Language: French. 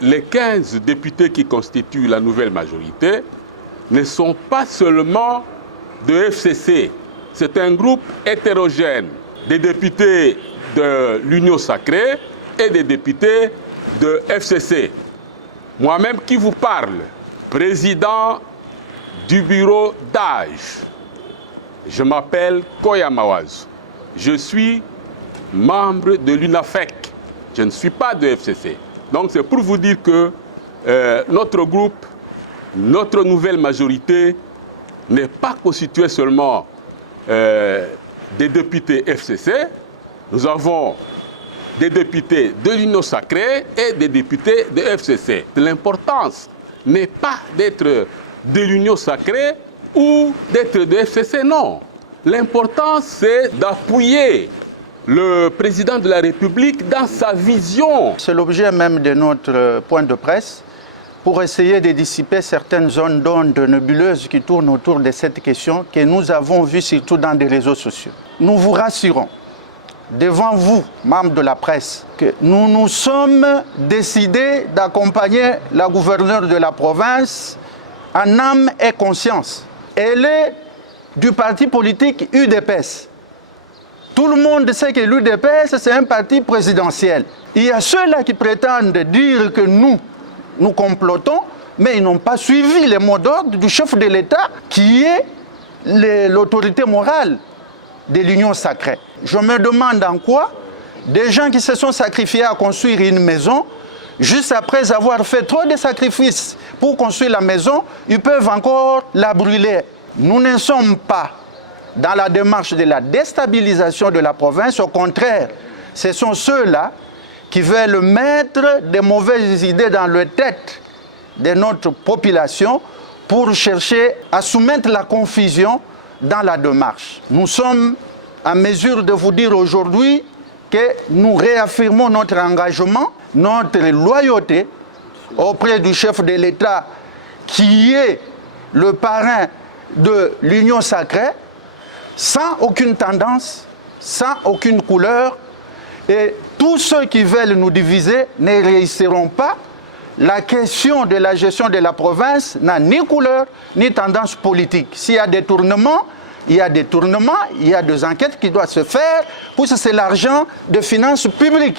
les 15 députés qui constituent la nouvelle majorité ne sont pas seulement de FCC. C'est un groupe hétérogène des députés de l'Union sacrée et des députés de FCC. Moi-même qui vous parle, président du bureau d'âge, je m'appelle Koya Mawaz. Je suis membre de l'UNAFEC. Je ne suis pas de FCC. Donc c'est pour vous dire que notre groupe, notre nouvelle majorité n'est pas constituée seulement des députés FCC. Nous avons des députés de l'Union sacrée et des députés de FCC. L'importance n'est pas d'être de l'Union sacrée ou d'être de FCC, non. L'important, c'est d'appuyer le président de la République dans sa vision. C'est l'objet même de notre point de presse pour essayer de dissiper certaines zones d'ondes nébuleuses qui tournent autour de cette question que nous avons vues surtout dans des réseaux sociaux. Nous vous rassurons, devant vous, membres de la presse, que nous nous sommes décidés d'accompagner la gouverneure de la province en âme et conscience. Elle est du parti politique UDPS. Tout le monde sait que l'UDPS, c'est un parti présidentiel. Il y a ceux-là qui prétendent dire que nous complotons, mais ils n'ont pas suivi les mots d'ordre du chef de l'État, qui est l'autorité morale de l'Union sacrée. Je me demande en quoi des gens qui se sont sacrifiés à construire une maison, juste après avoir fait trop de sacrifices pour construire la maison, ils peuvent encore la brûler. Nous ne sommes pas dans la démarche de la déstabilisation de la province. Au contraire, ce sont ceux-là qui veulent mettre de mauvaises idées dans la tête de notre population pour chercher à soumettre la confusion dans la démarche. Nous sommes en mesure de vous dire aujourd'hui que nous réaffirmons notre engagement, notre loyauté auprès du chef de l'État qui est le parrain de l'Union sacrée, sans aucune tendance, sans aucune couleur. Et tous ceux qui veulent nous diviser ne réussiront pas. La question de la gestion de la province n'a ni couleur, ni tendance politique. S'il y a des tournements, il y a des tournements, il y a des enquêtes qui doivent se faire, pour que c'est l'argent de finances publiques.